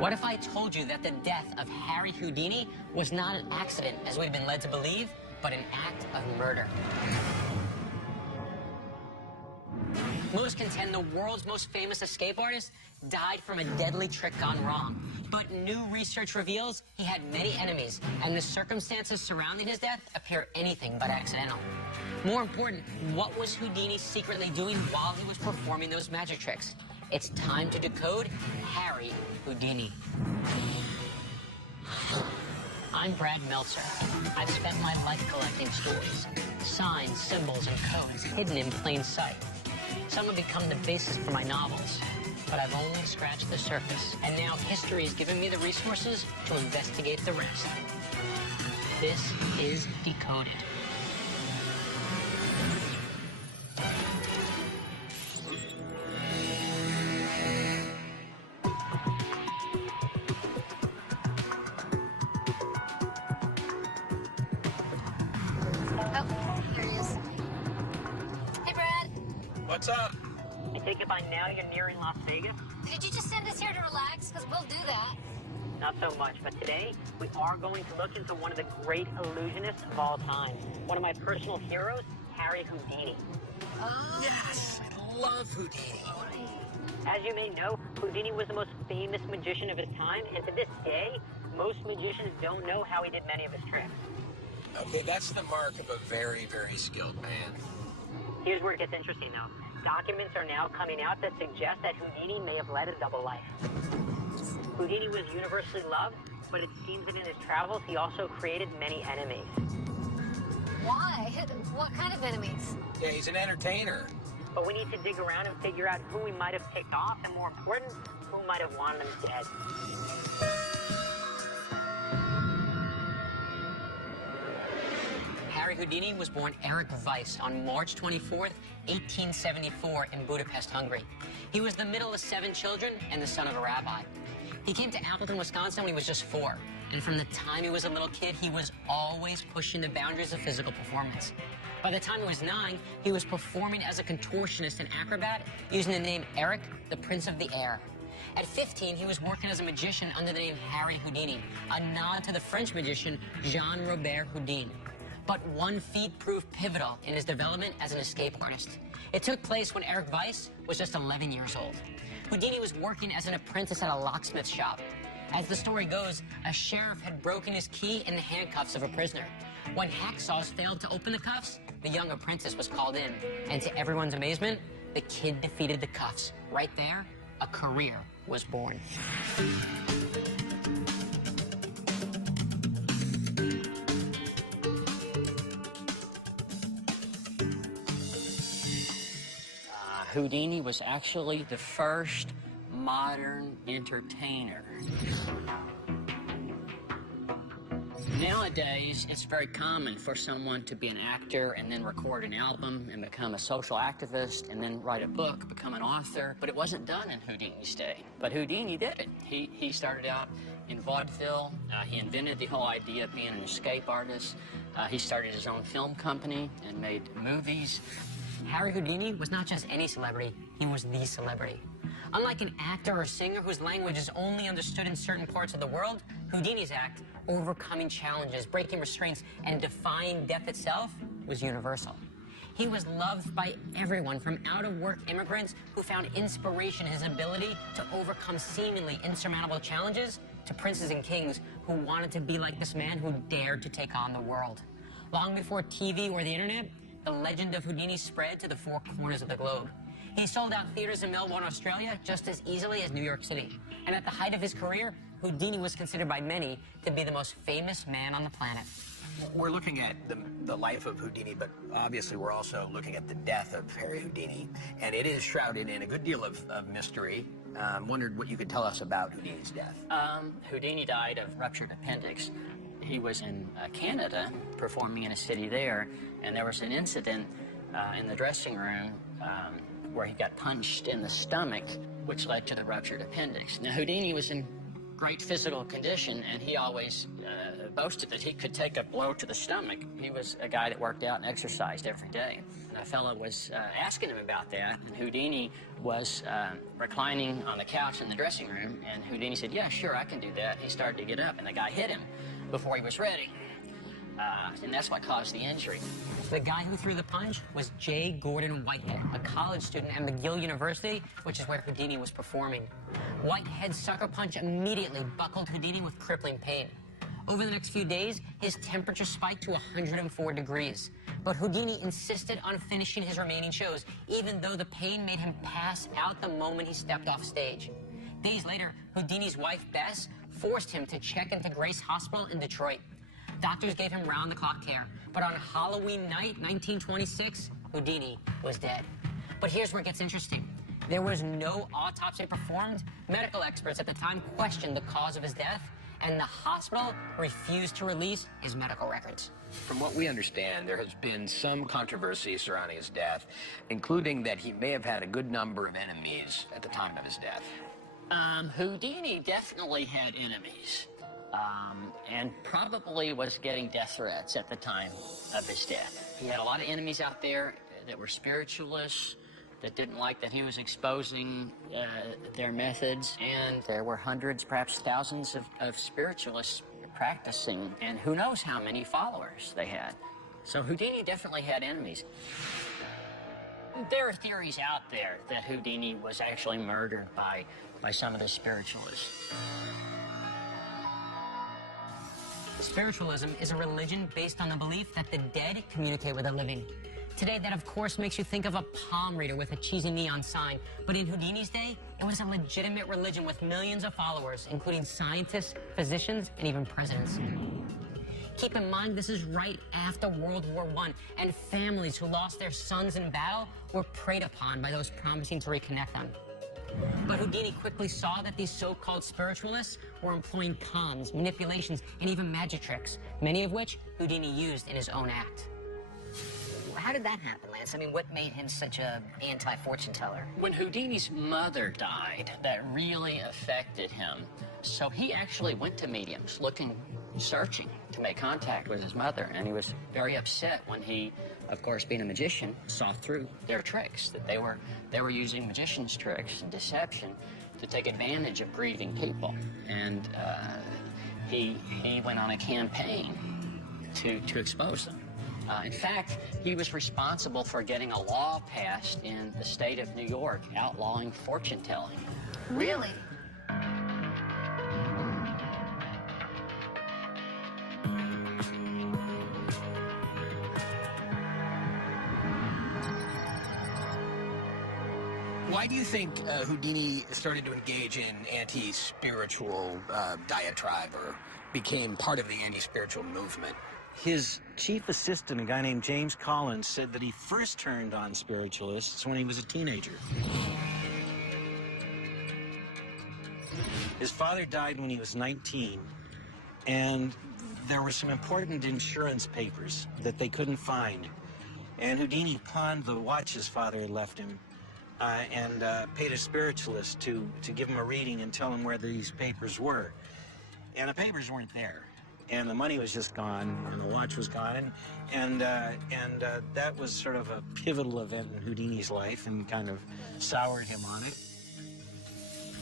What if I told you that the death of Harry Houdini was not an accident, as we've been led to believe, but an act of murder? Most contend the world's most famous escape artist died from a deadly trick gone wrong. But new research reveals he had many enemies, and the circumstances surrounding his death appear anything but accidental. More important, what was Houdini secretly doing while he was performing those magic tricks? It's time to decode Harry Houdini. I'm Brad Meltzer. I've spent my life collecting stories, signs, symbols, and codes hidden in plain sight. Some have become the basis for my novels, but I've only scratched the surface. And now history has given me the resources to investigate the rest. This is Decoded. What's up? I take it by now you're nearing Las Vegas? Did you just send us here to relax? Because we'll do that. Not so much, but today we are going to look into one of the great illusionists of all time. One of my personal heroes, Harry Houdini. Oh. Yes, I love Houdini. As you may know, Houdini was the most famous magician of his time, and to this day, most magicians don't know how he did many of his tricks. Okay, that's the mark of a very, very skilled man. Here's where it gets interesting, though. Documents are now coming out that suggest that Houdini may have led a double life. Houdini was universally loved, but it seems that in his travels, he also created many enemies. Why? What kind of enemies? Yeah, he's an entertainer. But we need to dig around and figure out who we might have picked off, and more important, who might have wanted him dead. Harry Houdini was born Eric Weiss on March 24th, 1874 in Budapest, Hungary. He was the middle of 7 children and the son of a rabbi. He came to Appleton, Wisconsin when he was just 4, and from the time he was a little kid, he was always pushing the boundaries of physical performance. By the time he was 9, he was performing as a contortionist and acrobat using the name Eric, the Prince of the Air. At 15, he was working as a magician under the name Harry Houdini, a nod to the French magician Jean-Robert Houdin. But one feat proved pivotal in his development as an escape artist. It took place when Eric Weiss was just 11 years old. Houdini was working as an apprentice at a locksmith shop. As the story goes, a sheriff had broken his key in the handcuffs of a prisoner. When hacksaws failed to open the cuffs, the young apprentice was called in. And to everyone's amazement, the kid defeated the cuffs. Right there, a career was born. Houdini was actually the first modern entertainer. Nowadays, it's very common for someone to be an actor and then record an album and become a social activist and then write a book, become an author. But it wasn't done in Houdini's day. But Houdini did it. He started out in vaudeville. He invented the whole idea of being an escape artist. He started his own film company and made movies. Harry Houdini was not just any celebrity, he was the celebrity. Unlike an actor or singer whose language is only understood in certain parts of the world, Houdini's act, overcoming challenges, breaking restraints, and defying death itself, was universal. He was loved by everyone, from out-of-work immigrants who found inspiration in his ability to overcome seemingly insurmountable challenges, to princes and kings who wanted to be like this man who dared to take on the world. Long before TV or the internet, the legend of Houdini spread to the 4 corners of the globe. He sold out theaters in Melbourne, Australia, just as easily as New York City. And at the height of his career, Houdini was considered by many to be the most famous man on the planet. We're looking at the life of Houdini, but obviously we're also looking at the death of Harry Houdini. And it is shrouded in a good deal of mystery. Wondered what you could tell us about Houdini's death. Houdini died of ruptured appendix. He was in Canada, performing in a city there, and there was an incident in the dressing room where he got punched in the stomach, which led to the ruptured appendix. Now, Houdini was in great physical condition, and he always boasted that he could take a blow to the stomach. He was a guy that worked out and exercised every day. And a fellow was asking him about that, and Houdini was reclining on the couch in the dressing room, and Houdini said, yeah, sure, I can do that. He started to get up, and the guy hit him before he was ready. And that's what caused the injury. The guy who threw the punch was J. Gordon Whitehead, a college student at McGill University, which is where Houdini was performing. Whitehead's sucker punch immediately buckled Houdini with crippling pain. Over the next few days, his temperature spiked to 104 degrees. But Houdini insisted on finishing his remaining shows, even though the pain made him pass out the moment he stepped off stage. Days later, Houdini's wife, Bess, forced him to check into Grace Hospital in Detroit. Doctors gave him round-the-clock care, but on Halloween night, 1926, Houdini was dead. But here's where it gets interesting. There was no autopsy performed. Medical experts at the time questioned the cause of his death, and the hospital refused to release his medical records. From what we understand, there has been some controversy surrounding his death, including that he may have had a good number of enemies at the time of his death. Houdini definitely had enemies. And probably was getting death threats at the time of his death. He had a lot of enemies out there that were spiritualists, that didn't like that he was exposing their methods, and there were hundreds, perhaps thousands of spiritualists practicing, and who knows how many followers they had. So Houdini definitely had enemies. There are theories out there that Houdini was actually murdered by some of the spiritualists. Spiritualism is a religion based on the belief that the dead communicate with the living. Today, that of course makes you think of a palm reader with a cheesy neon sign. But in Houdini's day, it was a legitimate religion with millions of followers, including scientists, physicians, and even presidents. Keep in mind, this is right after World War I, and families who lost their sons in battle were preyed upon by those promising to reconnect them. But Houdini quickly saw that these so-called spiritualists were employing cons, manipulations, and even magic tricks, many of which Houdini used in his own act. How did that happen, Lance? I mean, what made him such a anti-fortune teller? When Houdini's mother died, that really affected him. So he actually went to mediums, searching to make contact with his mother, and he was very upset when he, of course, being a magician, saw through their tricks, that they were using magician's tricks and deception to take advantage of grieving people. And he went on a campaign to expose them. In fact, he was responsible for getting a law passed in the state of New York outlawing fortune telling. Really? Why do you think Houdini started to engage in anti-spiritual diatribe or became part of the anti-spiritual movement? His chief assistant, a guy named James Collins, said that he first turned on spiritualists when he was a teenager. His father died when he was 19, and there were some important insurance papers that they couldn't find. And Houdini pawned the watch his father had left him and paid a spiritualist to give him a reading and tell him where these papers were. And the papers weren't there. And the money was just gone, and the watch was gone, and that was sort of a pivotal event in Houdini's life and kind of soured him on it.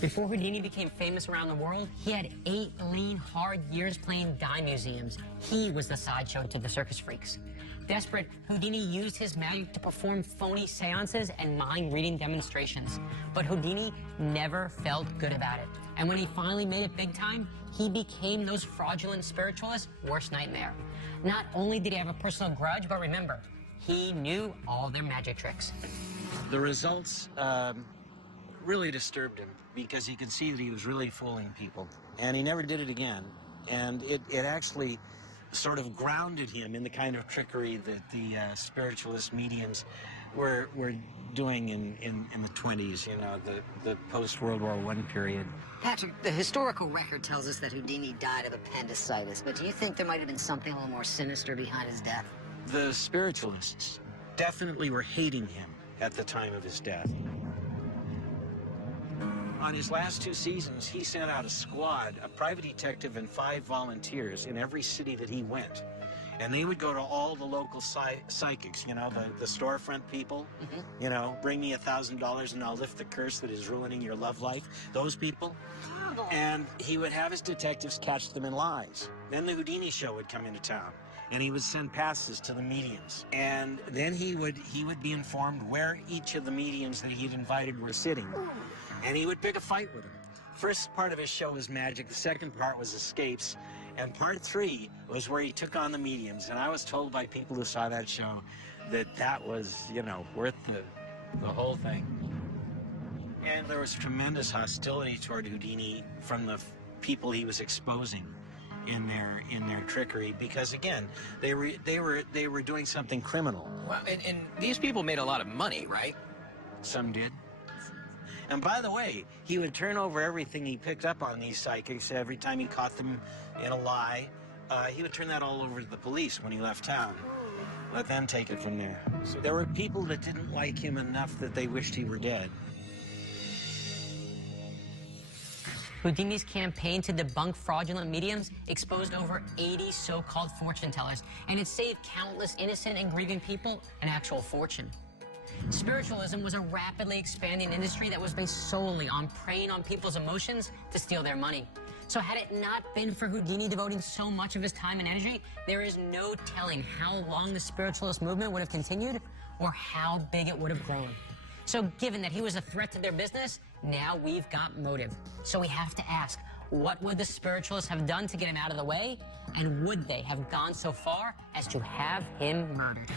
Before Houdini became famous around the world, he had 8 lean, hard years playing dime museums. He was the sideshow to the circus freaks. Desperate, Houdini used his magic to perform phony seances and mind-reading demonstrations. But Houdini never felt good about it. And when he finally made it big time, he became those fraudulent spiritualists' worst nightmare. Not only did he have a personal grudge, but remember, he knew all their magic tricks. The results really disturbed him because he could see that he was really fooling people. And he never did it again. And it actually sort of grounded him in the kind of trickery that the spiritualist mediums were doing in the 20s, you know, the post-World War I period. Patrick, the historical record tells us that Houdini died of appendicitis, but do you think there might have been something a little more sinister behind his death? The spiritualists definitely were hating him at the time of his death. On his last 2 seasons, he sent out a squad, a private detective and 5 volunteers in every city that he went. And they would go to all the local psychics, you know, the storefront people, you know, bring me $1,000 and I'll lift the curse that is ruining your love life. Those people. And he would have his detectives catch them in lies. Then the Houdini show would come into town, and he would send passes to the mediums. And then he would be informed where each of the mediums that he'd invited were sitting. And he would pick a fight with them. First part of his show was magic. The second part was escapes. And part 3 was where he took on the mediums. And I was told by people who saw that show that that was, you know, worth the whole thing. And there was tremendous hostility toward Houdini from the people he was exposing in their trickery, because again, they were doing something criminal. Well, and these people made a lot of money, right? Some did. And by the way, he would turn over everything he picked up on these psychics every time he caught them in a lie. He would turn that all over to the police when he left town. Let them take it from there. So there were people that didn't like him enough that they wished he were dead. Houdini's campaign to debunk fraudulent mediums exposed over 80 so-called fortune tellers, and it saved countless innocent and grieving people an actual fortune. Spiritualism was a rapidly expanding industry that was based solely on preying on people's emotions to steal their money. So had it not been for Houdini devoting so much of his time and energy, there is no telling how long the spiritualist movement would have continued or how big it would have grown. So given that he was a threat to their business, now we've got motive. So we have to ask, what would the spiritualists have done to get him out of the way? And would they have gone so far as to have him murdered?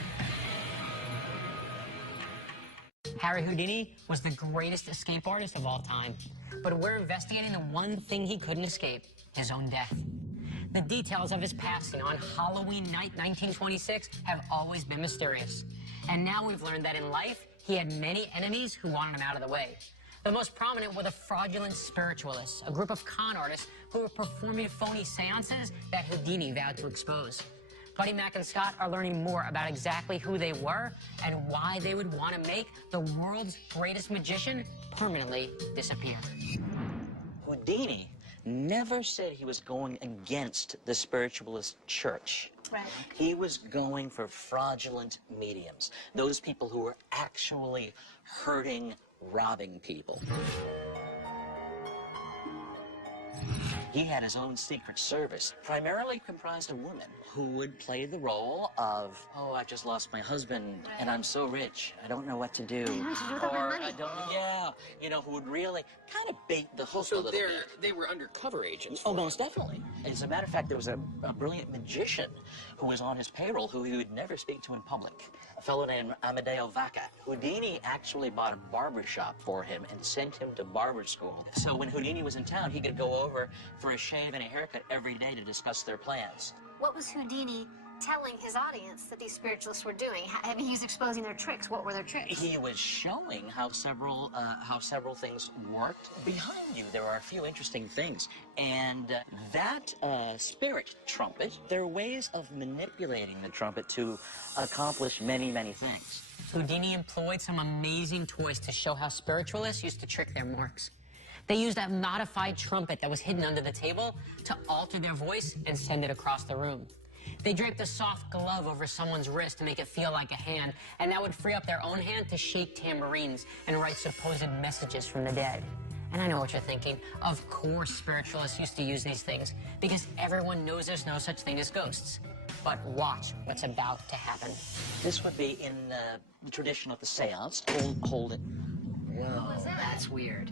Harry Houdini was the greatest escape artist of all time. But we're investigating the one thing he couldn't escape, his own death. The details of his passing on Halloween night 1926 have always been mysterious. And now we've learned that in life, he had many enemies who wanted him out of the way. The most prominent were the fraudulent spiritualists, a group of con artists who were performing phony seances that Houdini vowed to expose. Buddy, Mac, and Scott are learning more about exactly who they were and why they would want to make the world's greatest magician permanently disappear. Houdini never said he was going against the spiritualist church. Right. He was going for fraudulent mediums, those people who were actually hurting, robbing people. He had his own secret service, primarily comprised of women, who would play the role of, oh, I just lost my husband, and I'm so rich, I don't know what to do. Or, I don't, yeah, you know, who would really kind of bait the hook a little bit. They were undercover agents. Oh, most definitely. As a matter of fact, there was a brilliant magician who was on his payroll who he would never speak to in public, a fellow named Amedeo Vacca. Houdini actually bought a barber shop for him and sent him to barber school. So when Houdini was in town, he could go over for a shave and a haircut every day to discuss their plans. What was Houdini telling his audience that these spiritualists were doing? I mean, he was exposing their tricks. What were their tricks? He was showing how several things worked. Behind you, there are a few interesting things. And that spirit trumpet, there are ways of manipulating the trumpet to accomplish many, many things. Houdini employed some amazing toys to show how spiritualists used to trick their marks. They used a modified trumpet that was hidden under the table to alter their voice and send it across the room. They draped a soft glove over someone's wrist to make it feel like a hand, and that would free up their own hand to shake tambourines and write supposed messages from the dead. And I know what you're thinking. Of course spiritualists used to use these things, because everyone knows there's no such thing as ghosts. But watch what's about to happen. This would be in the tradition of the seance. Hold it. Whoa, that's weird.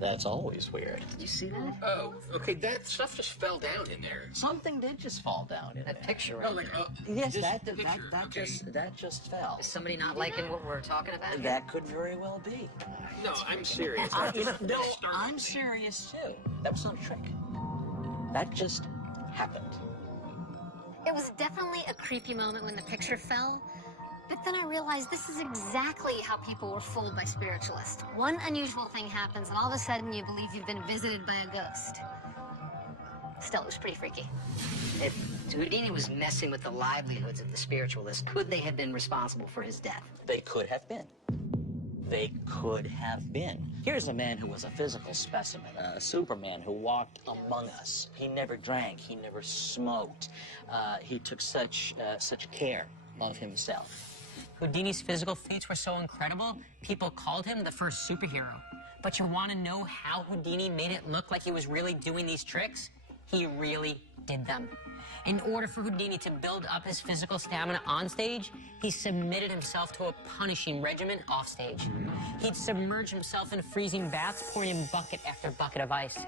That's always weird. Did you see that? Oh, okay, that stuff just fell down in there. Something did just fall down in That there. picture Oh, right like, there. Yes, this that picture, okay. just fell. Is somebody not liking what we're talking about? That could very well be. No, I'm serious. No, I'm serious too. That was not a trick. That just happened. It was definitely a creepy moment when the picture fell. But then I realized this is exactly how people were fooled by spiritualists. One unusual thing happens, and all of a sudden you believe you've been visited by a ghost. Still, it was pretty freaky. If Houdini was messing with the livelihoods of the spiritualists, could they have been responsible for his death? They could have been. they could have been. Here's a man who was a physical specimen, a Superman who walked among us. He never drank, he never smoked. He took such care of himself. Houdini's physical feats were so incredible, people called him the first superhero. But you want to know how Houdini made it look like he was really doing these tricks? He really did them. In order for Houdini to build up his physical stamina on stage, he submitted himself to a punishing regimen off stage. He'd submerge himself in freezing baths, pouring in bucket after bucket of ice.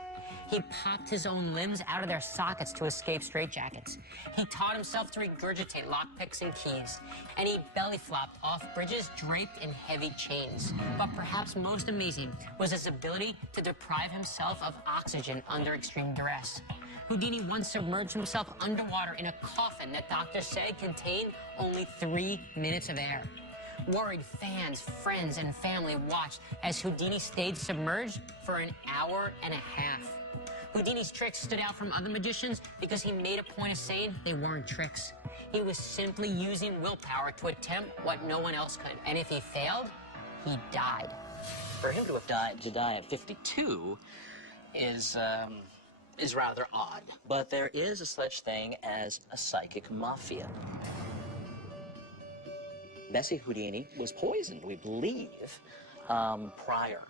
He popped his own limbs out of their sockets to escape straitjackets. He taught himself to regurgitate lockpicks and keys. And he belly flopped off bridges draped in heavy chains. But perhaps most amazing was his ability to deprive himself of oxygen under extreme duress. Houdini once submerged himself underwater in a coffin that doctors said contained only 3 minutes of air. Worried fans, friends, and family watched as Houdini stayed submerged for an hour and a half. Houdini's tricks stood out from other magicians because he made a point of saying they weren't tricks. He was simply using willpower to attempt what no one else could. And if he failed, he died. For him to have die at 52 is rather odd. But there is a such thing as a psychic mafia. Bessie Houdini was poisoned, we believe, prior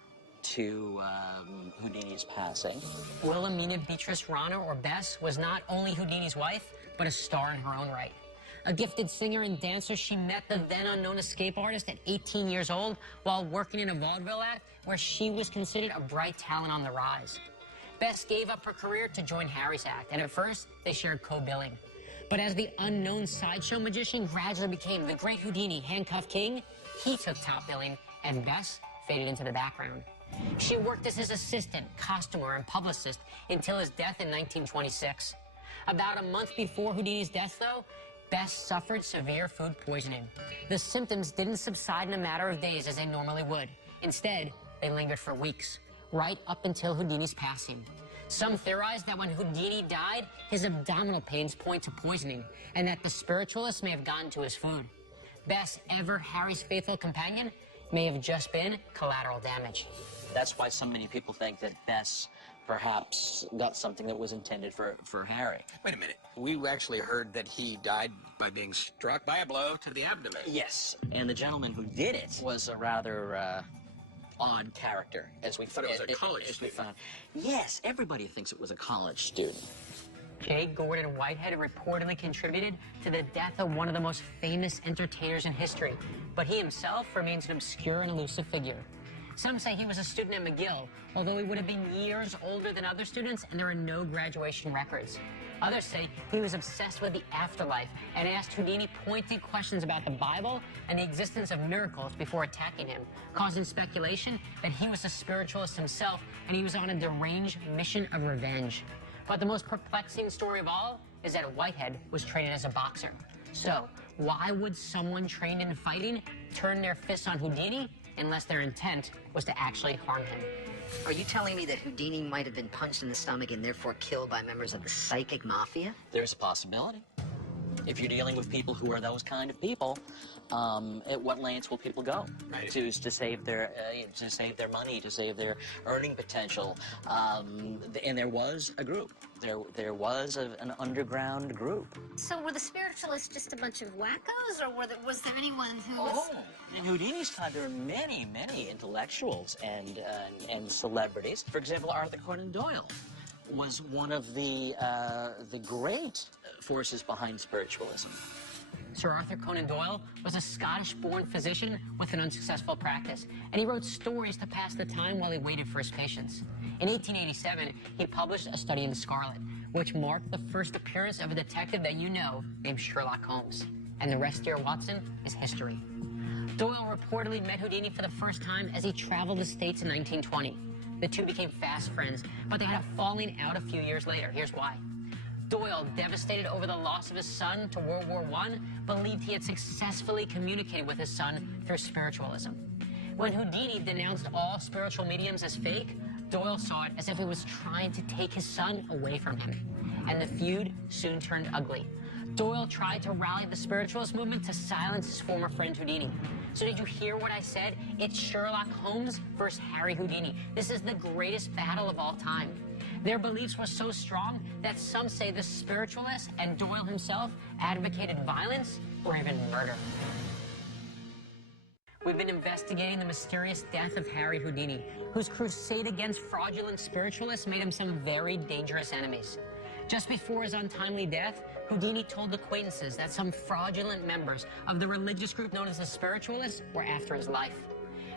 to Houdini's passing. Wilhelmina Beatrice Rana, or Bess, was not only Houdini's wife, but a star in her own right. A gifted singer and dancer, she met the then unknown escape artist at 18 years old while working in a vaudeville act where she was considered a bright talent on the rise. Bess gave up her career to join Harry's act, and at first, they shared co-billing. But as the unknown sideshow magician gradually became the great Houdini handcuff king, he took top billing, and Bess faded into the background. She worked as his assistant, costumer, and publicist until his death in 1926. About a month before Houdini's death, though, Bess suffered severe food poisoning. The symptoms didn't subside in a matter of days as they normally would. Instead, they lingered for weeks, right up until Houdini's passing. Some theorized that when Houdini died, his abdominal pains point to poisoning, and that the spiritualist may have gotten to his food. Bess, ever Harry's faithful companion, may have just been collateral damage. That's why so many people think that Bess perhaps got something that was intended for Harry. Wait a minute. We actually heard that he died by being struck by a blow to the abdomen. Yes, and the gentleman who did it was a rather odd character, as we Thought it was a college student. found. Yes, everybody thinks it was a college student. J. Gordon Whitehead reportedly contributed to the death of one of the most famous entertainers in history, but he himself remains an obscure and elusive figure. Some say he was a student at McGill, although he would have been years older than other students, and there are no graduation records. Others say he was obsessed with the afterlife and asked Houdini pointed questions about the Bible and the existence of miracles before attacking him, causing speculation that he was a spiritualist himself and he was on a deranged mission of revenge. But the most perplexing story of all is that Whitehead was trained as a boxer. So, why would someone trained in fighting turn their fists on Houdini unless their intent was to actually harm him? Are you telling me that Houdini might have been punched in the stomach and therefore killed by members of the psychic mafia? There's a possibility. If you're dealing with people who are those kind of people, at what lengths will people go to save their money, to save their earning potential? And there was a group. There was an underground group. So were the spiritualists just a bunch of wackos, or was there anyone who was... In Houdini's time, there were many, many intellectuals and celebrities. For example, Arthur Conan Doyle was one of the great forces behind spiritualism. Sir Arthur Conan Doyle was a Scottish-born physician with an unsuccessful practice, and he wrote stories to pass the time while he waited for his patients. In 1887, he published A Study in the Scarlet, which marked the first appearance of a detective that you know named Sherlock Holmes. And the rest, dear Watson, is history. Doyle reportedly met Houdini for the first time as he traveled the States in 1920. The two became fast friends, but they had a falling out a few years later. Here's why. Doyle, devastated over the loss of his son to World War I, believed he had successfully communicated with his son through spiritualism. When Houdini denounced all spiritual mediums as fake, Doyle saw it as if it was trying to take his son away from him. And the feud soon turned ugly. Doyle tried to rally the spiritualist movement to silence his former friend Houdini. So did you hear what I said? It's Sherlock Holmes versus Harry Houdini. This is the greatest battle of all time. Their beliefs were so strong that some say the spiritualist and Doyle himself advocated violence or even murder. We've been investigating the mysterious death of Harry Houdini, whose crusade against fraudulent spiritualists made him some very dangerous enemies. Just before his untimely death, Houdini told acquaintances that some fraudulent members of the religious group known as the Spiritualists were after his life.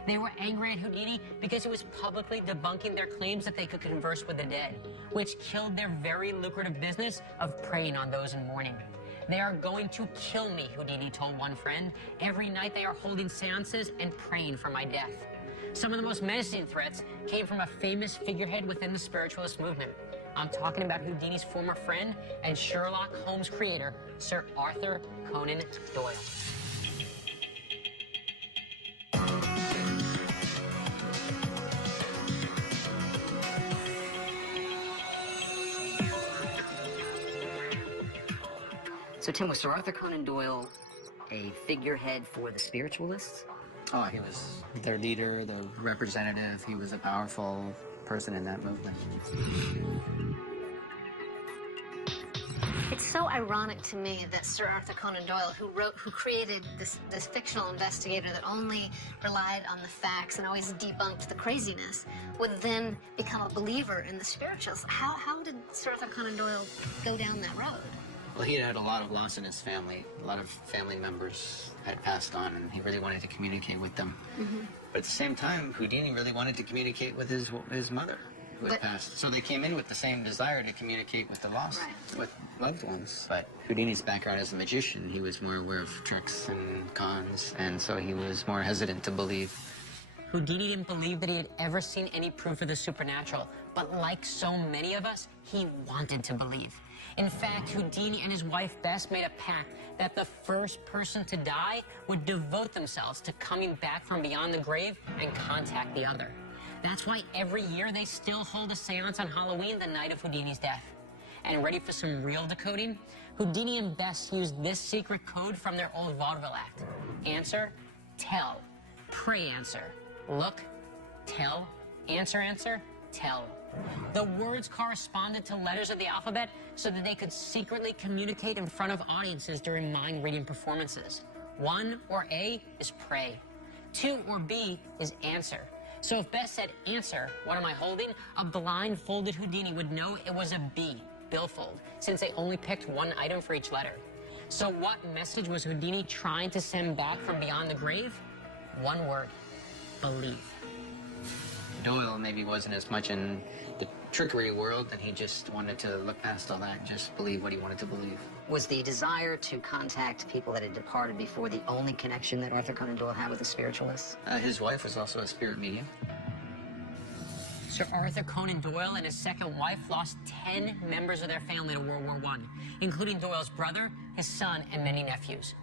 They were angry at Houdini because he was publicly debunking their claims that they could converse with the dead, which killed their very lucrative business of preying on those in mourning. They are going to kill me, Houdini told one friend. Every night they are holding seances and praying for my death. Some of the most menacing threats came from a famous figurehead within the spiritualist movement. I'm talking about Houdini's former friend and Sherlock Holmes creator, Sir Arthur Conan Doyle. So, Tim, was Sir Arthur Conan Doyle a figurehead for the spiritualists? Oh, he was their leader, the representative. He was a powerful person in that movement. It's so ironic to me that Sir Arthur Conan Doyle, who created this fictional investigator that only relied on the facts and always debunked the craziness, would then become a believer in the spirituals. How did Sir Arthur Conan Doyle go down that road? Well, he had a lot of loss in his family. A lot of family members had passed on, and he really wanted to communicate with them. Mm-hmm. But at the same time, Houdini really wanted to communicate with his mother, who had passed. So they came in with the same desire to communicate with the lost, with loved ones. But Houdini's background as a magician, he was more aware of tricks and cons, and so he was more hesitant to believe. Houdini didn't believe that he had ever seen any proof of the supernatural, but like so many of us, he wanted to believe. In fact, Houdini and his wife Bess made a pact that the first person to die would devote themselves to coming back from beyond the grave and contact the other. That's why every year they still hold a seance on Halloween, the night of Houdini's death. And ready for some real decoding? Houdini and Bess used this secret code from their old vaudeville act. Answer, tell. Pray, answer. Look, tell, answer, tell. The words corresponded to letters of the alphabet so that they could secretly communicate in front of audiences during mind-reading performances. 1 or A is pray. 2 or B is answer. So if Bess said answer, what am I holding? A blindfolded Houdini would know it was a B, billfold, since they only picked one item for each letter. So what message was Houdini trying to send back from beyond the grave? One word, believe. Doyle maybe wasn't as much in the trickery world, and he just wanted to look past all that and just believe what he wanted to believe. Was the desire to contact people that had departed before the only connection that Arthur Conan Doyle had with the spiritualists? His wife was also a spirit medium. Sir Arthur Conan Doyle and his second wife lost 10 members of their family to World War I, including Doyle's brother, his son, and many nephews.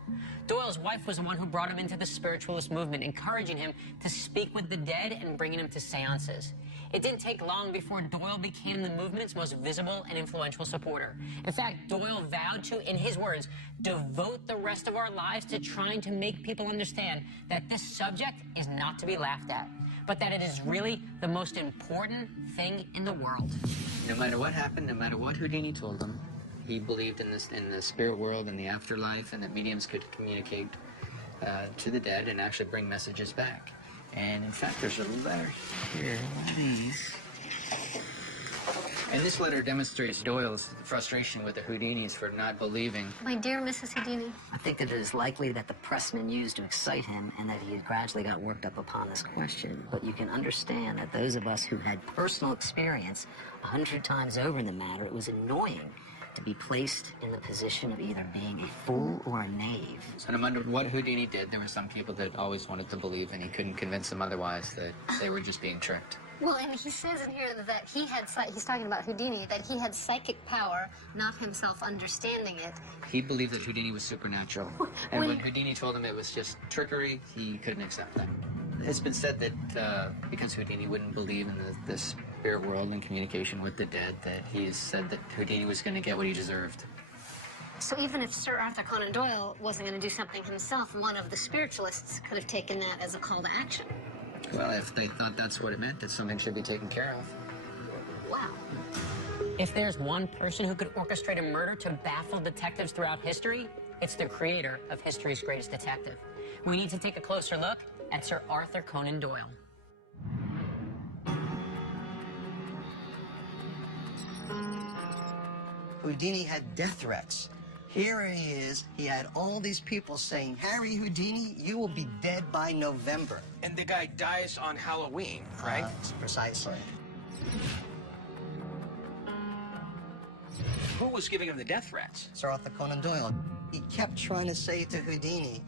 Doyle's wife was the one who brought him into the spiritualist movement, encouraging him to speak with the dead and bringing him to seances. It didn't take long before Doyle became the movement's most visible and influential supporter. In fact, Doyle vowed to, in his words, devote the rest of our lives to trying to make people understand that this subject is not to be laughed at, but that it is really the most important thing in the world. No matter what happened, no matter what Houdini told him, he believed in the spirit world and the afterlife, and that mediums could communicate to the dead and actually bring messages back. And in fact, there's a letter here, one of these. And this letter demonstrates Doyle's frustration with the Houdinis for not believing. My dear Mrs. Houdini. I think that it is likely that the pressmen used to excite him and that he had gradually got worked up upon this question. But you can understand that those of us who had personal experience 100 times over in the matter, it was annoying to be placed in the position of either being a fool or a knave. So no matter what Houdini did, there were some people that always wanted to believe, and he couldn't convince them otherwise, that they were just being tricked. Well, and he says in here that he had, he's talking about Houdini, that he had psychic power, not himself understanding it. He believed that Houdini was supernatural. And when Houdini told him it was just trickery, he couldn't accept that. It's been said that because Houdini wouldn't believe in the spirit world and communication with the dead, that he has said that Houdini was going to get what he deserved. So even if Sir Arthur Conan Doyle wasn't going to do something himself, one of the spiritualists could have taken that as a call to action. Well, if they thought that's what it meant, that something should be taken care of. Wow. If there's one person who could orchestrate a murder to baffle detectives throughout history, it's the creator of history's greatest detective. We need to take a closer look at Sir Arthur Conan Doyle. Houdini had death threats. Here he is. He had all these people saying, Harry Houdini, you will be dead by November. And the guy dies on Halloween, right? Precisely. Who was giving him the death threats? Sir Arthur Conan Doyle. He kept trying to say to Houdini,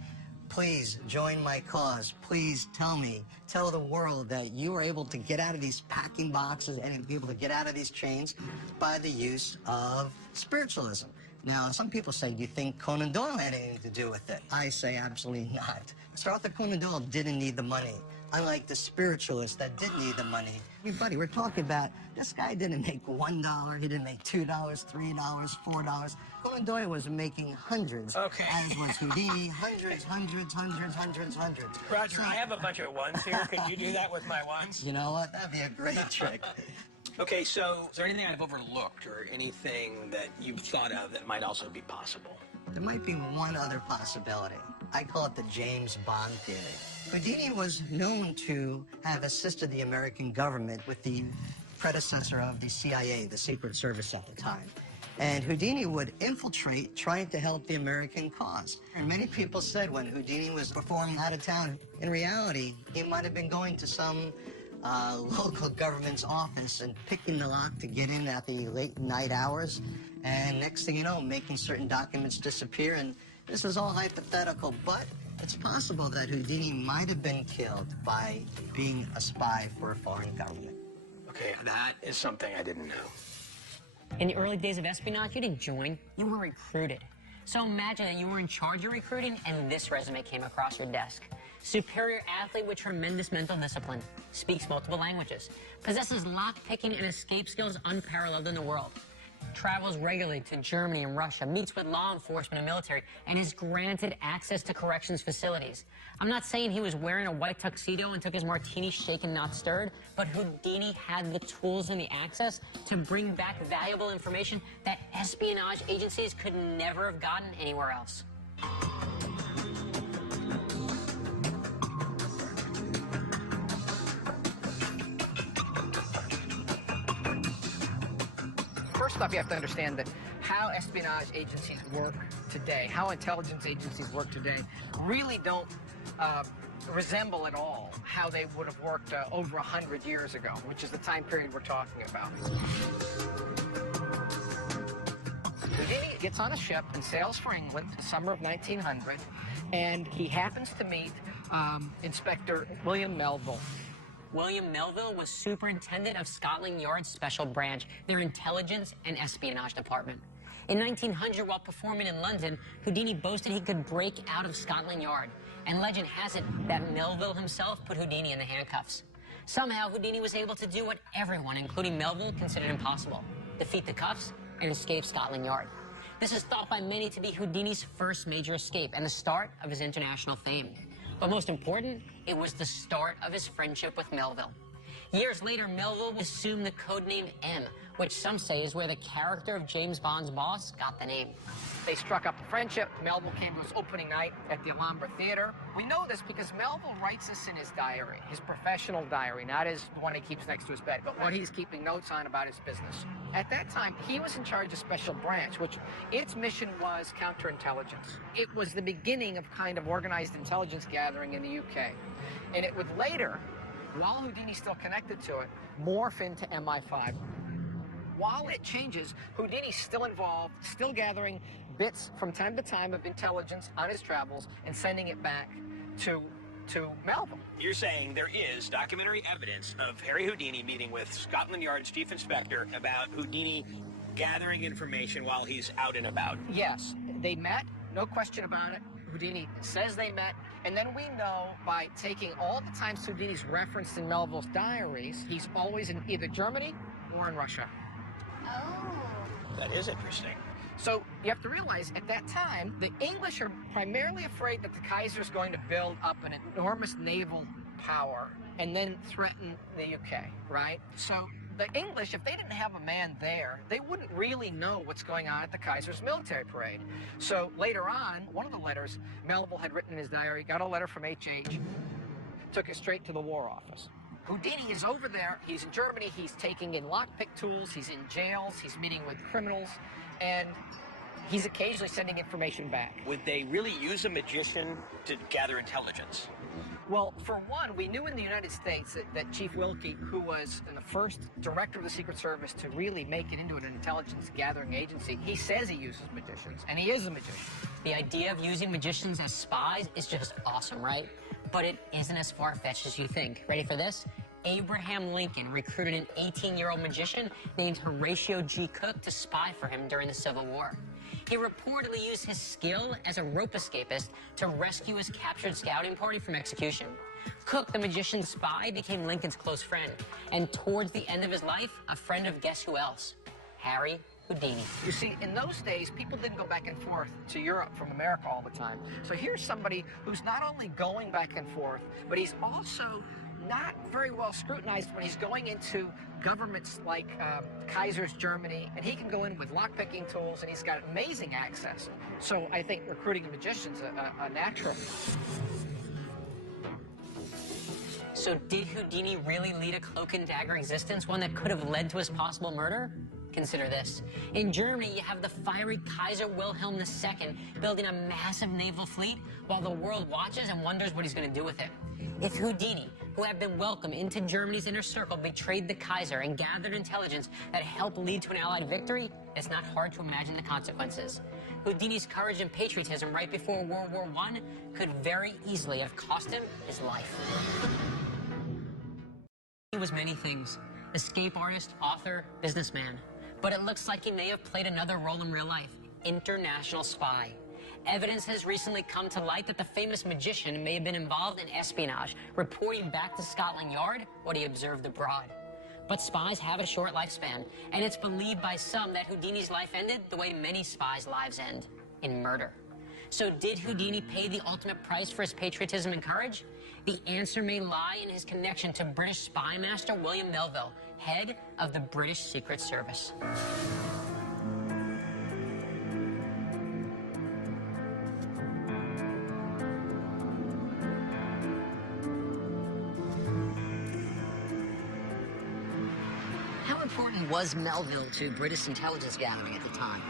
please join my cause. Please tell the world that you were able to get out of these packing boxes and be able to get out of these chains by the use of spiritualism. Now, some people say, do you think Conan Doyle had anything to do with it? I say absolutely not. Sir Arthur Conan Doyle didn't need the money, unlike the spiritualists that did need the money. Buddy, we're talking about, this guy didn't make $1, he didn't make $2, $3, $4. Conan Doyle was making hundreds, as was Houdini, hundreds. Roger, I have a bunch of ones here. Could you do that with my ones? You know what? That'd be a great trick. Okay, so is there anything I've overlooked or anything that you've thought of that might also be possible? There might be one other possibility. I call it the James Bond theory. Houdini was known to have assisted the American government with the predecessor of the CIA, the Secret Service at the time. And Houdini would infiltrate, trying to help the American cause. And many people said when Houdini was performing out of town, in reality, he might have been going to some local government's office and picking the lock to get in at the late night hours. And next thing you know, making certain documents disappear. And this is all hypothetical, but it's possible that Houdini might have been killed by being a spy for a foreign government. Okay, that is something I didn't know. In the early days of espionage, you didn't join, you were recruited. So imagine that you were in charge of recruiting and this resume came across your desk. Superior athlete with tremendous mental discipline, speaks multiple languages, possesses lock-picking and escape skills unparalleled in the world, travels regularly to Germany and Russia, meets with law enforcement and military, and is granted access to corrections facilities. I'm not saying he was wearing a white tuxedo and took his martini shaken, not stirred, but Houdini had the tools and the access to bring back valuable information that espionage agencies could never have gotten anywhere else. First off, you have to understand that how espionage agencies work today, how intelligence agencies work today, really don't resemble at all how they would have worked over 100 years ago, which is the time period we're talking about. Houdini gets on a ship and sails for England the summer of 1900, and he happens to meet Inspector William Melville. William Melville was superintendent of Scotland Yard's special branch, their intelligence and espionage department. In 1900, while performing in London, Houdini boasted he could break out of Scotland Yard, and legend has it that Melville himself put Houdini in the handcuffs. Somehow, Houdini was able to do what everyone, including Melville, considered impossible: defeat the cuffs and escape Scotland Yard. This is thought by many to be Houdini's first major escape and the start of his international fame. But most important, it was the start of his friendship with Melville. Years later, Melville assumed the codename M, which some say is where the character of James Bond's boss got the name. They struck up a friendship. Melville came to his opening night at the Alhambra Theater. We know this because Melville writes this in his diary, his professional diary, not the one he keeps next to his bed, but what he's keeping notes on about his business. At that time, he was in charge of Special Branch, which its mission was counterintelligence. It was the beginning of kind of organized intelligence gathering in the UK. And it would later, while Houdini's still connected to it, morph into MI5. While it changes, Houdini's still involved, still gathering bits from time to time of intelligence on his travels and sending it back to Melville. You're saying there is documentary evidence of Harry Houdini meeting with Scotland Yard's chief inspector about Houdini gathering information while he's out and about. Yes, they met, no question about it. Houdini says they met, and then we know by taking all the times Houdini's referenced in Melville's diaries, he's always in either Germany or in Russia. Oh. That is interesting. So you have to realize at that time, the English are primarily afraid that the Kaiser is going to build up an enormous naval power and then threaten the UK, right? So the English, if they didn't have a man there, they wouldn't really know what's going on at the Kaiser's military parade. So later on, one of the letters Melville had written in his diary, got a letter from H.H., took it straight to the War Office. Houdini is over there, he's in Germany, he's taking in lockpick tools, he's in jails, he's meeting with criminals, and he's occasionally sending information back. Would they really use a magician to gather intelligence? Well, for one, we knew in the United States that Chief Wilkie, who was the first director of the Secret Service to really make it into an intelligence gathering agency, he says he uses magicians, and he is a magician. The idea of using magicians as spies is just awesome, right? But it isn't as far-fetched as you think. Ready for this? Abraham Lincoln recruited an 18-year-old magician named Horatio G. Cook to spy for him during the Civil War. He reportedly used his skill as a rope escapist to rescue his captured scouting party from execution. Cook, the magician spy, became Lincoln's close friend, and towards the end of his life, a friend of guess who else? Harry Houdini. You see, in those days, people didn't go back and forth to Europe from America all the time. So here's somebody who's not only going back and forth, but he's also not very well scrutinized when he's going into governments like Kaiser's Germany, and he can go in with lockpicking tools, and he's got amazing access. So I think recruiting a magician's a natural. So did Houdini really lead a cloak and dagger existence, one that could have led to his possible murder? Consider this. In Germany, you have the fiery Kaiser Wilhelm II building a massive naval fleet while the world watches and wonders what he's going to do with it. If Houdini, who had been welcomed into Germany's inner circle, betrayed the Kaiser and gathered intelligence that helped lead to an Allied victory, it's not hard to imagine the consequences. Houdini's courage and patriotism right before World War I could very easily have cost him his life. He was many things: escape artist, author, businessman. But it looks like he may have played another role in real life: international spy. Evidence has recently come to light that the famous magician may have been involved in espionage, reporting back to Scotland Yard what he observed abroad. But spies have a short lifespan, and it's believed by some that Houdini's life ended the way many spies' lives end: in murder. So did Houdini pay the ultimate price for his patriotism and courage? The answer may lie in his connection to British spy master William Melville, head of the British Secret Service. How important was Melville to British intelligence gathering at the time?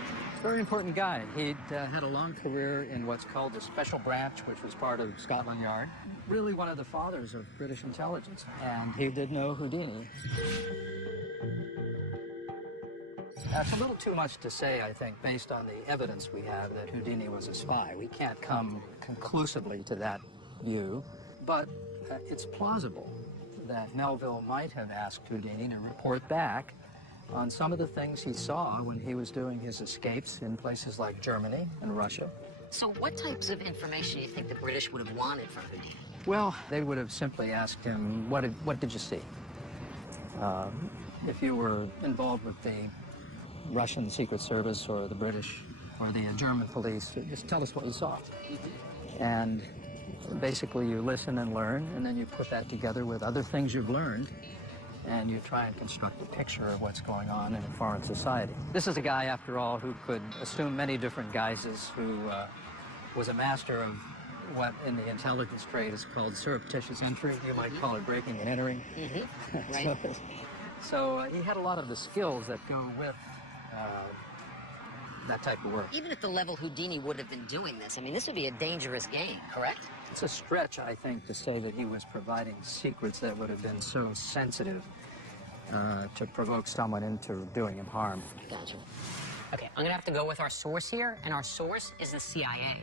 Very important guy. He'd had a long career in what's called the Special Branch, which was part of Scotland Yard. Really one of the fathers of British intelligence. And he did know Houdini. That's a little too much to say, I think, based on the evidence we have that Houdini was a spy. We can't come conclusively to that view, but it's plausible that Melville might have asked Houdini to report back on some of the things he saw when he was doing his escapes in places like Germany and Russia. So what types of information do you think the British would have wanted from Houdini? Well, they would have simply asked him, what did you see? If you were involved with the Russian Secret Service or the British or the German police, just tell us what you saw. And basically you listen and learn, and then you put that together with other things you've learned, and you try and construct a picture of what's going on in a foreign society. This is a guy, after all, who could assume many different guises, who was a master of what in the intelligence trade is called surreptitious entry. You might call it breaking and entering. Mm-hmm. Right. So he had a lot of the skills that go with that type of work. Even at the level Houdini would have been doing this, I mean, this would be a dangerous game, correct? It's a stretch, I think, to say that he was providing secrets that would have been so sensitive to provoke someone into doing him harm. Gotcha. Okay, I'm gonna have to go with our source here, and our source is the CIA.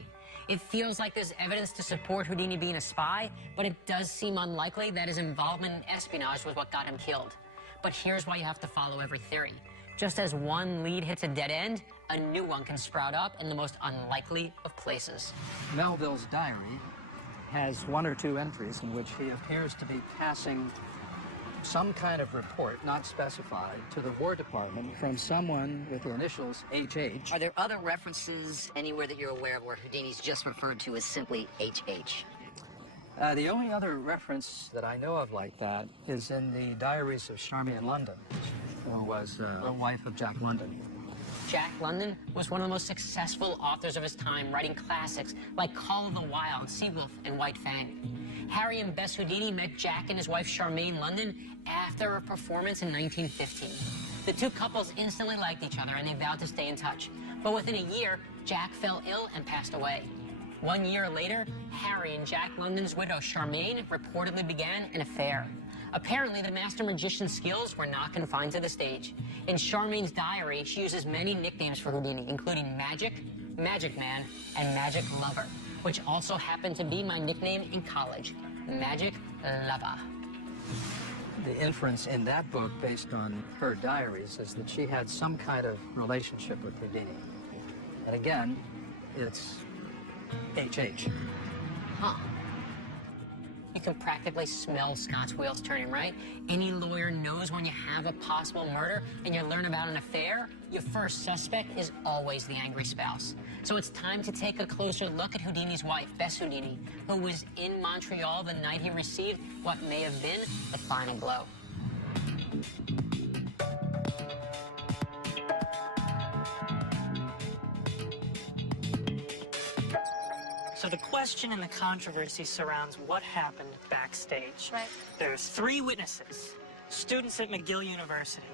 It feels like there's evidence to support Houdini being a spy, but it does seem unlikely that his involvement in espionage was what got him killed. But here's why you have to follow every theory. Just as one lead hits a dead end, a new one can sprout up in the most unlikely of places. some kind of report, not specified, to the War Department from someone with the initials HH. Are there other references anywhere that you're aware of where Houdini's just referred to as simply HH? The only other reference that I know of like that is in the diaries of Charmian London, who was the wife of Jack London. Jack London was one of the most successful authors of his time, writing classics like Call of the Wild, Seawolf, and White Fang. Harry and Bess Houdini met Jack and his wife Charmaine London after a performance in 1915. The two couples instantly liked each other and they vowed to stay in touch. But within a year, Jack fell ill and passed away. 1 year later, Harry and Jack London's widow Charmaine reportedly began an affair. Apparently, the master magician's skills were not confined to the stage. In Charmaine's diary, she uses many nicknames for Houdini, including Magic, Magic Man, and Magic Lover, which also happened to be my nickname in college, Magic Lover. The inference in that book, based on her diaries, is that she had some kind of relationship with Houdini. And again, it's HH. Huh. You can practically smell Scott's wheels turning, right? Any lawyer knows when you have a possible murder and you learn about an affair, your first suspect is always the angry spouse. So it's time to take a closer look at Houdini's wife, Bess Houdini, who was in Montreal the night he received what may have been the final blow. So the question and the controversy surrounds what happened backstage. Right. There's 3 witnesses, students at McGill University.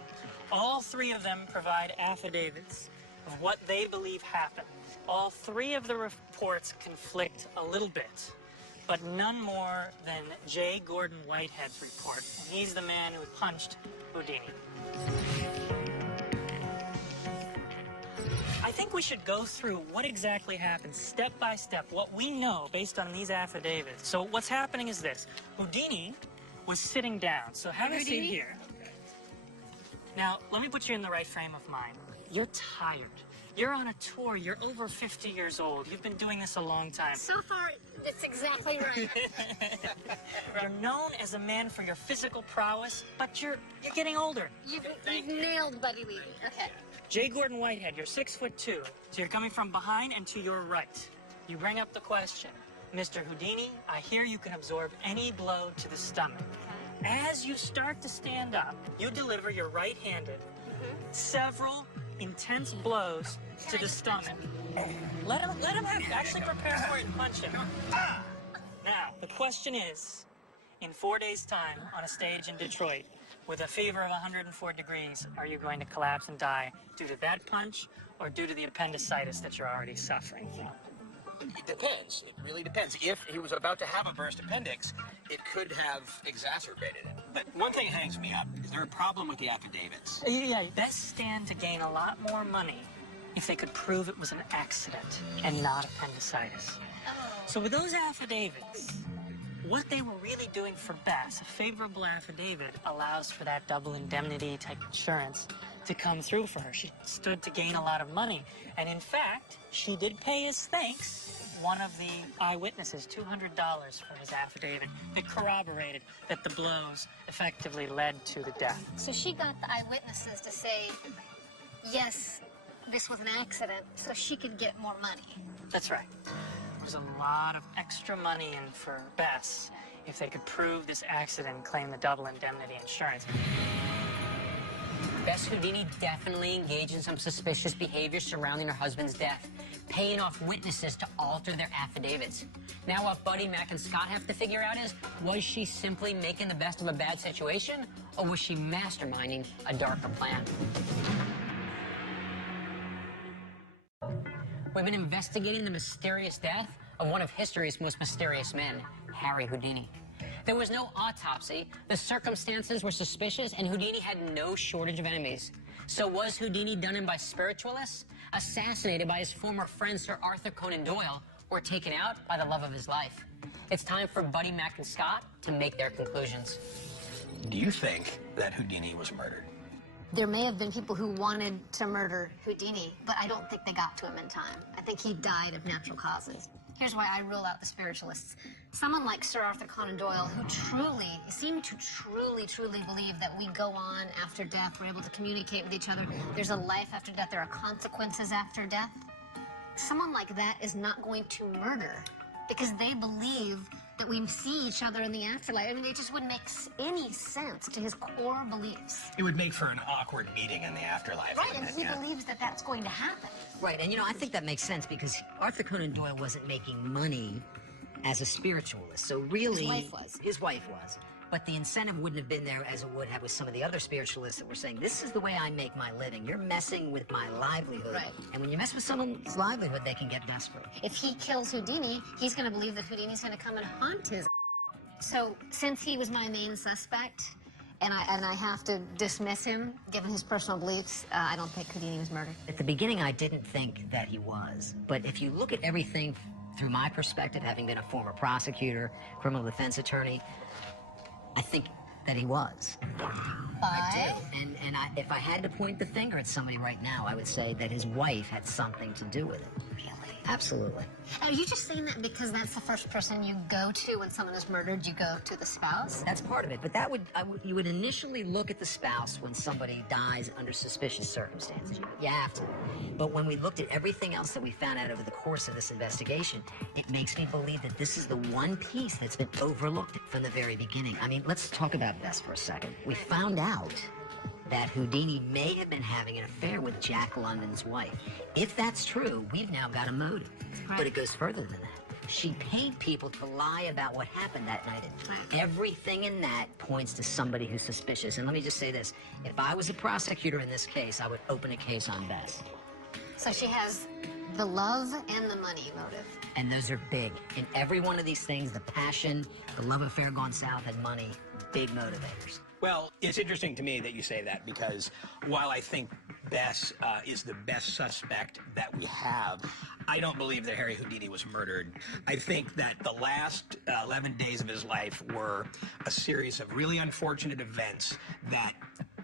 All 3 of them provide affidavits of what they believe happened. All 3 of the reports conflict a little bit, but none more than J. Gordon Whitehead's report. And he's the man who punched Houdini. I think we should go through what exactly happened, step by step, what we know based on these affidavits. So what's happening is this. Houdini was sitting down. So have a seat here. Now, let me put you in the right frame of mind. You're tired. You're on a tour. You're over 50 years old. You've been doing this a long time. So far, that's exactly right. You're known as a man for your physical prowess, but you're getting older. You've nailed Buddy Levy. Okay. J. Gordon Whitehead, you're 6'2", so you're coming from behind and to your right. You bring up the question, Mr. Houdini, I hear you can absorb any blow to the stomach. As you start to stand up, you deliver your right-handed several intense blows to the stomach. Let him actually prepare for it and punch him. Now, the question is, in 4 days' time, on a stage in Detroit, with a fever of 104 degrees, are you going to collapse and die due to that punch or due to the appendicitis that you're already suffering from? It depends. It really depends. If he was about to have a burst appendix, it could have exacerbated it. But one thing hangs me up. Is there a problem with the affidavits? Yeah, best stand to gain a lot more money if they could prove it was an accident and not appendicitis. So with those affidavits, what they were really doing for Bess, a favorable affidavit allows for that double indemnity type insurance to come through for her. She stood to gain a lot of money. And in fact, she did pay as thanks one of the eyewitnesses $200 for his affidavit that corroborated that the blows effectively led to the death. So she got the eyewitnesses to say, yes, this was an accident, so she could get more money. That's right. There's a lot of extra money in for Bess if they could prove this accident and claim the double indemnity insurance. Bess Houdini definitely engaged in some suspicious behavior surrounding her husband's death, paying off witnesses to alter their affidavits. Now what Buddy, Mac, and Scott have to figure out is, was she simply making the best of a bad situation, or was she masterminding a darker plan? We've been investigating the mysterious death of one of history's most mysterious men, Harry Houdini. There was no autopsy, the circumstances were suspicious, and Houdini had no shortage of enemies. So was Houdini done in by spiritualists, assassinated by his former friend Sir Arthur Conan Doyle, or taken out by the love of his life? It's time for Buddy, Mac, and Scott to make their conclusions. Do you think that Houdini was murdered? There may have been people who wanted to murder Houdini, but I don't think they got to him in time. I think he died of natural causes. Here's why I rule out the spiritualists. Someone like Sir Arthur Conan Doyle, who seemed to truly believe that we go on after death, we're able to communicate with each other, there's a life after death, there are consequences after death. Someone like that is not going to murder because they believe that we see each other in the afterlife. I mean, it just wouldn't make any sense to his core beliefs. It would make for an awkward meeting in the afterlife. Right, and he believes that that's going to happen. Right, and I think that makes sense because Arthur Conan Doyle wasn't making money as a spiritualist. So really, his wife was. But the incentive wouldn't have been there as it would have with some of the other spiritualists that were saying, this is the way I make my living. You're messing with my livelihood. Right. And when you mess with someone's livelihood, they can get desperate. If he kills Houdini, he's going to believe that Houdini's going to come and haunt his. So since he was my main suspect, and I have to dismiss him, given his personal beliefs, I don't think Houdini was murdered. At the beginning, I didn't think that he was. But if you look at everything through my perspective, having been a former prosecutor, criminal defense attorney, I think that he was. I do. And if I had to point the finger at somebody right now, I would say that his wife had something to do with it. Really? Absolutely. Are you just saying that because that's the first person you go to when someone is murdered, you go to the spouse? That's part of it, but you would initially look at the spouse when somebody dies under suspicious circumstances. You have to. But when we looked at everything else that we found out over the course of this investigation, it makes me believe that this is the one piece that's been overlooked from the very beginning. I mean, let's talk about Bess for a second. We found out that Houdini may have been having an affair with Jack London's wife. If that's true, we've now got a motive. Right. But it goes further than that. She paid people to lie about what happened that night. Right. Everything in that points to somebody who's suspicious. And let me just say this. If I was a prosecutor in this case, I would open a case on Bess. So she has the love and the money motive. And those are big. In every one of these things, the passion, the love affair gone south, and money, big motivators. Well, it's interesting to me that you say that because while I think Bess is the best suspect that we have, I don't believe that Harry Houdini was murdered. I think that the last 11 days of his life were a series of really unfortunate events that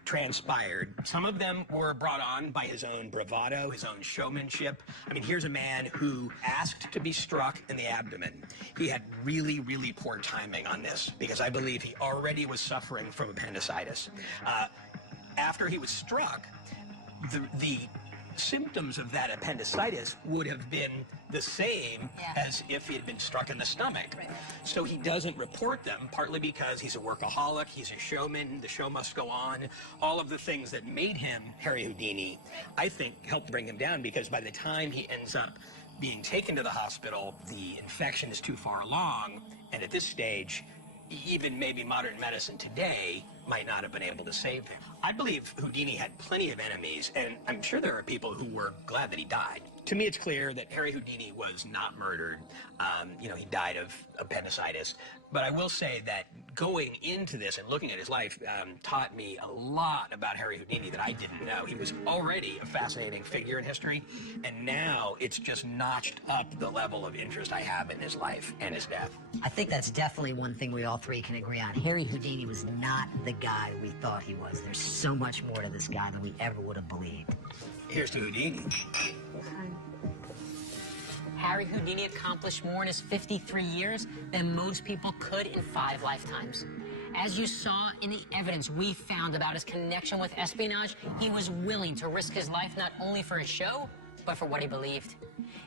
transpired. Some of them were brought on by his own bravado, his own showmanship. I mean, here's a man who asked to be struck in the abdomen. He had really poor timing on this because I believe he already was suffering from appendicitis. After he was struck, the symptoms of that appendicitis would have been the same as if he had been struck in the stomach. Right. So he doesn't report them, partly because he's a workaholic, he's a showman, the show must go on. All of the things that made him Harry Houdini, I think, helped bring him down because by the time he ends up being taken to the hospital, the infection is too far along, and at this stage, even maybe modern medicine today might not have been able to save him. I believe Houdini had plenty of enemies, and I'm sure there are people who were glad that he died. To me, it's clear that Harry Houdini was not murdered. He died of appendicitis. But I will say that going into this and looking at his life taught me a lot about Harry Houdini that I didn't know. He was already a fascinating figure in history, and now it's just notched up the level of interest I have in his life and his death. I think that's definitely one thing we all three can agree on. Harry Houdini was not the guy we thought he was. There's so much more to this guy than we ever would have believed. Here's to Houdini. Harry Houdini accomplished more in his 53 years than most people could in 5 lifetimes. As you saw in the evidence we found about his connection with espionage, he was willing to risk his life not only for his show, but for what he believed.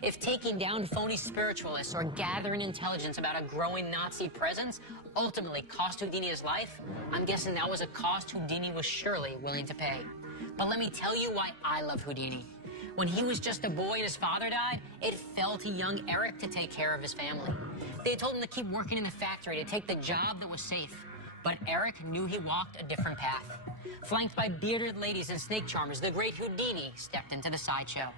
If taking down phony spiritualists or gathering intelligence about a growing Nazi presence ultimately cost Houdini his life, I'm guessing that was a cost Houdini was surely willing to pay. But let me tell you why I love Houdini. When he was just a boy and his father died, it fell to young Eric to take care of his family. They told him to keep working in the factory, to take the job that was safe. But Eric knew he walked a different path. Flanked by bearded ladies and snake charmers, the great Houdini stepped into the sideshow.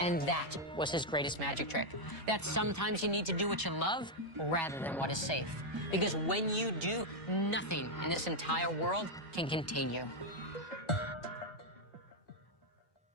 And that was his greatest magic trick. That sometimes you need to do what you love rather than what is safe. Because when you do, nothing in this entire world can contain you.